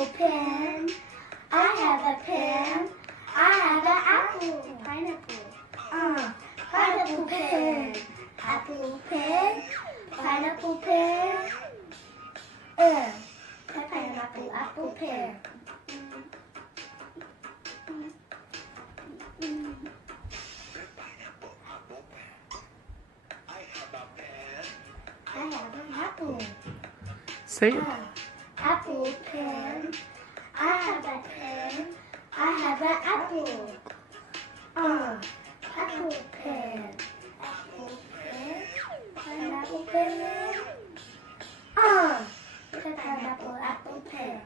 pineapple pen. I have a pen. I have an apple. Pineapple. Pineapple pen. Apple pen. Pineapple pen. Pineapple apple pen. I have an apple. Say it. Apple pen. I have a pen. I have an apple. Apple pen. Apple pen. Pineapple pen. Pineapple apple pen.